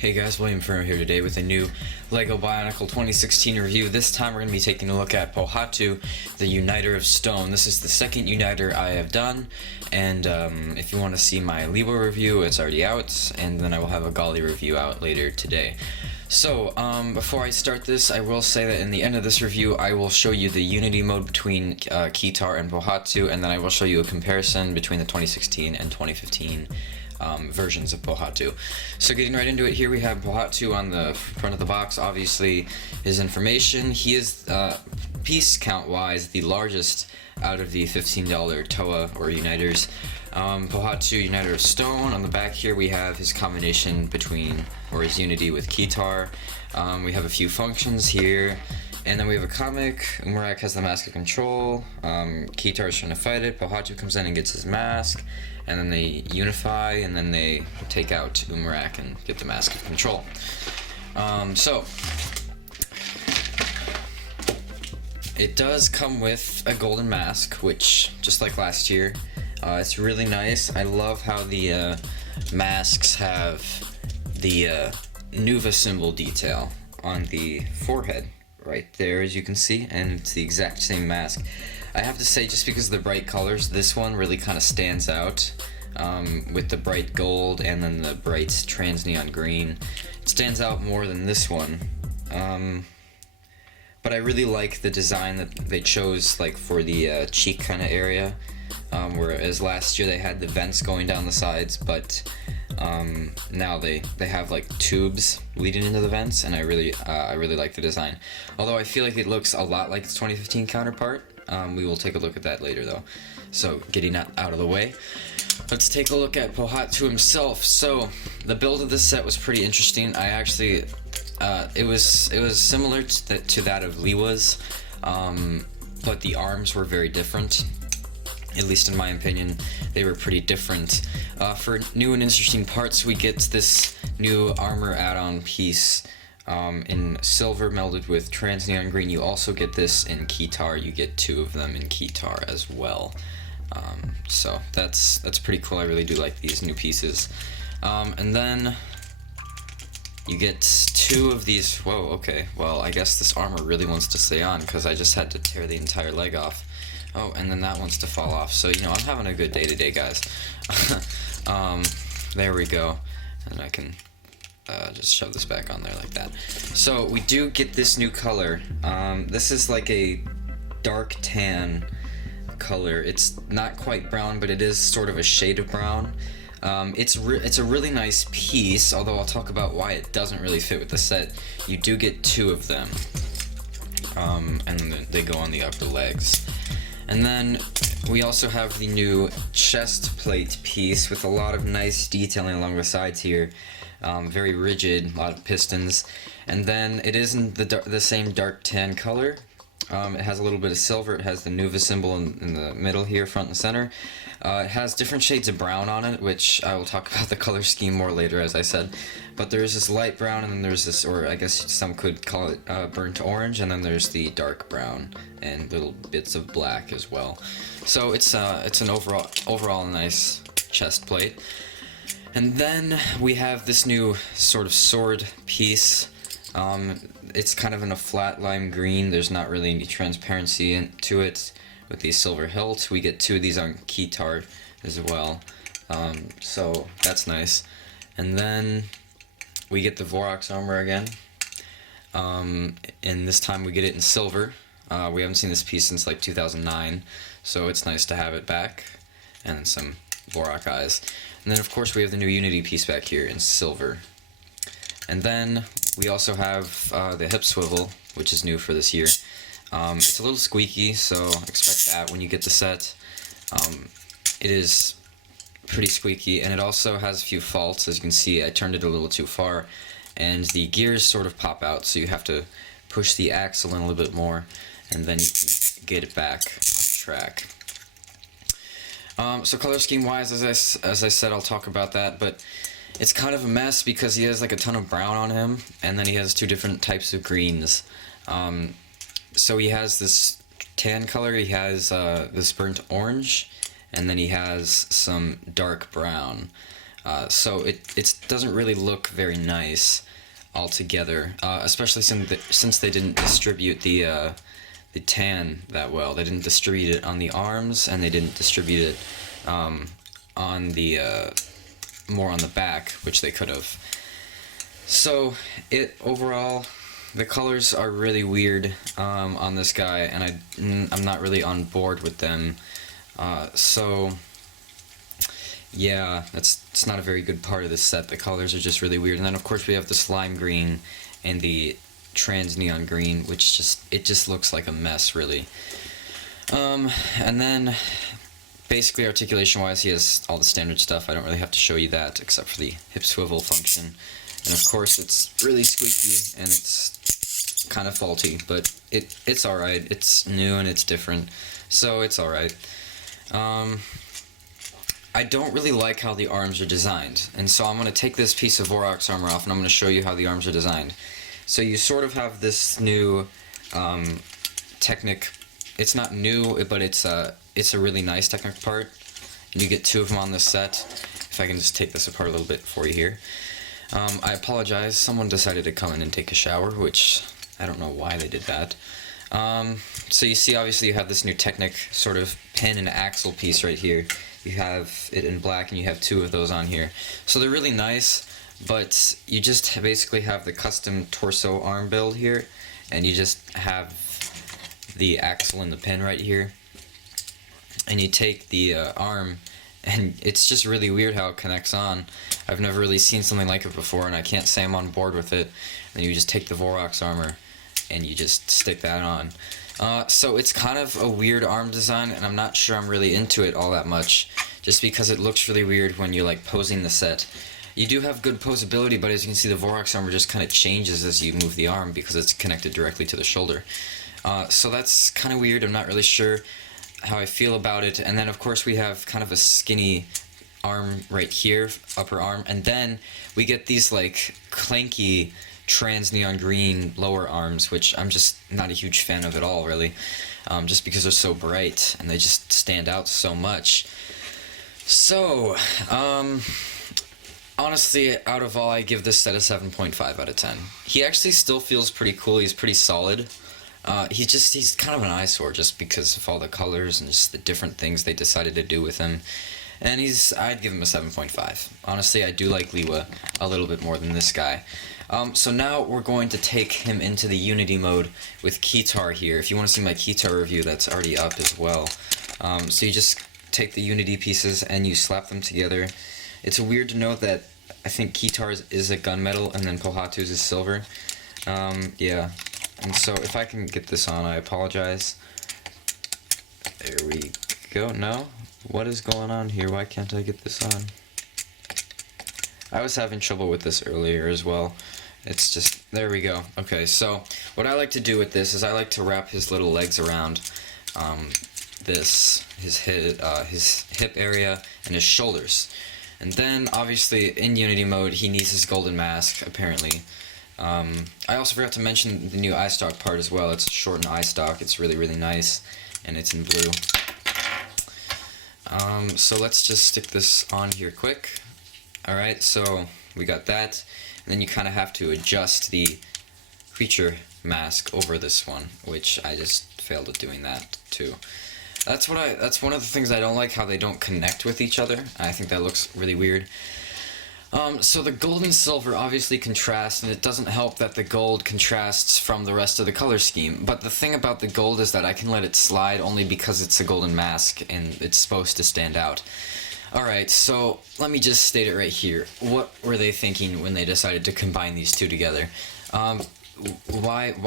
Hey guys, William Furno here today with a new LEGO Bionicle 2016 review. This time we're going to be taking a look at Pohatu, the Uniter of Stone. This is the second Uniter I have done, and if you want to see my Liwa review, it's already out, and then I will have a Gali review out later today. So, before I start this, I will say that in the end of this review, I will show you the Unity mode between Kitar and Pohatu, and then I will show you a comparison between the 2016 and 2015 versions of Pohatu. So getting right into it, here we have Pohatu on the front of the box. Obviously his information. He is piece count wise the largest out of the $15 TOA or Uniters. Pohatu Uniter of Stone. On the back here we have his combination between, or his unity with Kitar. We have a few functions here. And then we have a comic. Umurak has the mask of control. Kitar is trying to fight it. Pohatu comes in and gets his mask. And then they unify, and then they take out Umurak and get the mask of control. So it does come with a golden mask, which, just like last year, it's really nice. I love how the masks have the Nuva symbol detail on the forehead right there, as you can see, and it's the exact same mask. I have to say, just because of the bright colors, this one really kind of stands out with the bright gold and then the bright trans neon green. It stands out more than this one. But I really like the design that they chose, like for the cheek kind of area. Whereas last year they had the vents going down the sides, but now they have like tubes leading into the vents, and I really like the design. Although I feel like it looks a lot like its 2015 counterpart. We will take a look at that later though. So getting that out of the way, let's take a look at Pohatu himself. So the build of this set was pretty interesting. I actually, it was similar to that of Liwa's, but the arms were very different. At least in my opinion, they were pretty different. For new and interesting parts, we get this new armor add-on piece in silver melded with trans neon green. You also get this in Kitar. You get two of them in Kitar as well. So that's pretty cool. I really do like these new pieces. And then you get two of these. Whoa, okay. Well, I guess this armor really wants to stay on because I just had to tear the entire leg off. Oh, and then that wants to fall off. So, you know, I'm having a good day today, guys. There we go. And I can just shove this back on there like that. So we do get this new color. This is like a dark tan color. It's not quite brown, but it is sort of a shade of brown. It's a really nice piece, although I'll talk about why it doesn't really fit with the set. You do get two of them, and they go on the upper legs. And then we also have the new chest plate piece with a lot of nice detailing along the sides here. Very rigid, a lot of pistons. And then it isn't the same dark tan color. It has a little bit of silver. It has the Nuva symbol in the middle here, front and center. It has different shades of brown on it, which I will talk about the color scheme more later, as I said. But there's this light brown, and then there's this, or I guess some could call it burnt orange, and then there's the dark brown and little bits of black as well. So it's an overall nice chest plate. And then we have this new sort of sword piece. It's kind of in a flat lime green. There's not really any transparency to it. With these silver hilts, we get two of these on Kitar as well. So that's nice. And then we get the Vorax armor again. And this time we get it in silver. We haven't seen this piece since like 2009, so it's nice to have it back. And then some Vorak eyes. And then of course we have the new Unity piece back here in silver. And then we also have the hip swivel, which is new for this year. It's a little squeaky, so expect that when you get the set. It is pretty squeaky, and it also has a few faults. As you can see, I turned it a little too far, and the gears sort of pop out, so you have to push the axle in a little bit more, and then you can get it back on track. So color scheme wise, as I said, I'll talk about that, but it's kind of a mess because he has like a ton of brown on him, and then he has two different types of greens. So he has this tan color, he has this burnt orange, and then he has some dark brown. So it doesn't really look very nice altogether, especially since they didn't distribute the tan that well. They didn't distribute it on the arms, and they didn't distribute it on the more on the back, which they could have. So overall, the colors are really weird on this guy, and I'm not really on board with them. So yeah, it's not a very good part of this set. The colors are just really weird. And then of course we have the slime green and the trans neon green, which just looks like a mess, really. And then basically articulation wise, he has all the standard stuff. I don't really have to show you that except for the hip swivel function. And of course it's really squeaky and it's kind of faulty, but it's alright. It's new and it's different, so it's alright. I don't really like how the arms are designed, and so I'm going to take this piece of Vorok's armor off and I'm going to show you how the arms are designed. So you sort of have this new Technic. It's not new, but it's a really nice Technic part, and you get 2 of them on this set. If I can just take this apart a little bit for you here. I apologize, someone decided to come in and take a shower, which I don't know why they did that. So you see, obviously you have this new Technic sort of pin and axle piece right here. You have it in black and you have 2 of those on here. So they're really nice, but you just basically have the custom torso arm build here, and you just have the axle and the pin right here. And you take the arm, and it's just really weird how it connects on. I've never really seen something like it before, and I can't say I'm on board with it. And you just take the Vorok's armor and you just stick that on. So it's kind of a weird arm design, and I'm not sure I'm really into it all that much, just because it looks really weird when you're like posing the set. You do have good posability, but as you can see, the Vorok's armor just kind of changes as you move the arm because it's connected directly to the shoulder. So that's kind of weird. I'm not really sure how I feel about it. And then of course we have kind of a skinny arm right here, upper arm, and then we get these like clanky trans neon green lower arms, which I'm just not a huge fan of at all, really, just because they're so bright and they just stand out so much. So honestly, out of all, I give this set a 7.5 out of 10. He actually still feels pretty cool. He's pretty solid. He's kind of an eyesore just because of all the colors and just the different things they decided to do with him. And I'd give him a 7.5. Honestly, I do like Liwa a little bit more than this guy. So now we're going to take him into the Unity mode with Keytar here. If you want to see my Keytar review, that's already up as well. So you just take the Unity pieces and you slap them together. It's weird to note that I think Keytar's is a gunmetal and then Pohatu's is silver. Yeah. And so if I can get this on, I apologize. There we go. No? What is going on here? Why can't I get this on? I was having trouble with this earlier as well. It's just, there we go. Okay, so what I like to do with this is I like to wrap his little legs around his hip area and his shoulders. And then obviously in Unity mode he needs his golden mask, apparently. I also forgot to mention the new eye stock part as well. It's a shortened eye stock. It's really, really nice, and it's in blue. So let's just stick this on here quick. Alright, so we got that, and then you kind of have to adjust the creature mask over this one, which I just failed at doing that too. That's one of the things I don't like, how they don't connect with each other. I think that looks really weird. So the gold and silver obviously contrast, and it doesn't help that the gold contrasts from the rest of the color scheme. But the thing about the gold is that I can let it slide only because it's a golden mask and it's supposed to stand out. Alright, so let me just state it right here. What were they thinking when they decided to combine these two together? Why do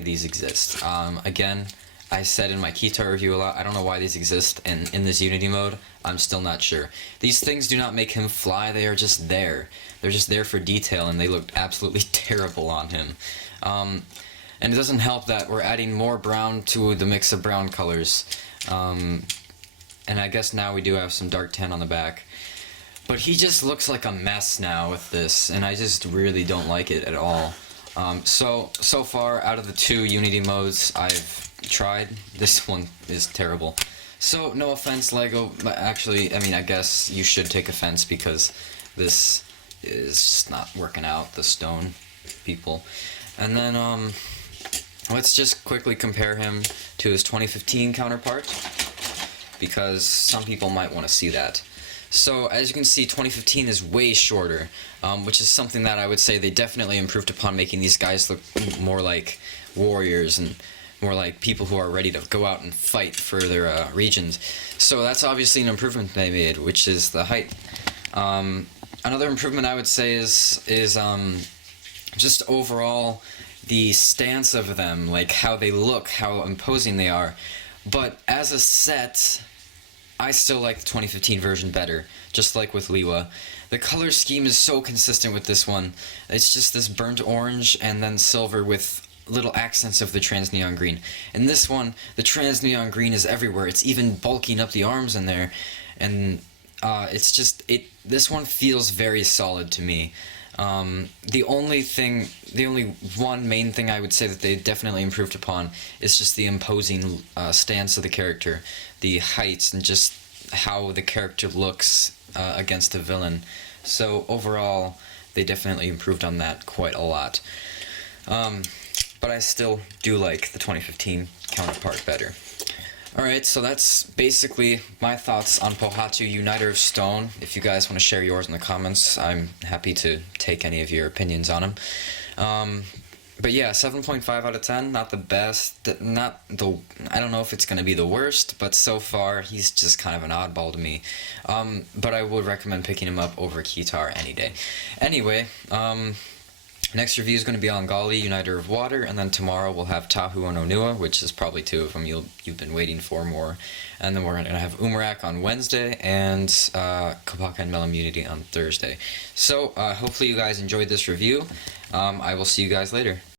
these exist? Again, I said in my Keytar review a lot, I don't know why these exist, and in this Unity mode, I'm still not sure. These things do not make him fly, they are just there. They're just there for detail, and they look absolutely terrible on him. And it doesn't help that we're adding more brown to the mix of brown colors. And I guess now we do have some dark tan on the back. But he just looks like a mess now with this, and I just really don't like it at all. So far, out of the two Unity modes I've tried, this one is terrible. So, no offense, Lego, but actually, I mean, I guess you should take offense because this is not working out, the stone people. And then, let's just quickly compare him to his 2015 counterpart, because some people might want to see that. So, as you can see, 2015 is way shorter, which is something that I would say they definitely improved upon, making these guys look more like warriors and more like people who are ready to go out and fight for their regions. So that's obviously an improvement they made, which is the height. Another improvement I would say is just overall the stance of them, like how they look, how imposing they are. But as a set, I still like the 2015 version better, just like with Liwa. The color scheme is so consistent with this one. It's just this burnt orange and then silver with little accents of the trans neon green. In this one, the trans neon green is everywhere. It's even bulking up the arms in there, and it's just this one feels very solid to me. The only one main thing I would say that they definitely improved upon is just the imposing stance of the character, the heights, and just how the character looks against a villain. So overall, they definitely improved on that quite a lot. But I still do like the 2015 counterpart better. Alright, so that's basically my thoughts on Pohatu-Uniter of Stone. If you guys want to share yours in the comments, I'm happy to take any of your opinions on them. But yeah, 7.5 out of 10, not the best, I don't know if it's going to be the worst, but so far he's just kind of an oddball to me. But I would recommend picking him up over Kitar any day. Anyway, next review is going to be on Gali, Uniter of Water, and then tomorrow we'll have Tahu and Onua, which is probably two of them you've been waiting for more. And then we're going to have Umarak on Wednesday, and Kopaka and Melamunity on Thursday. So, hopefully you guys enjoyed this review. I will see you guys later.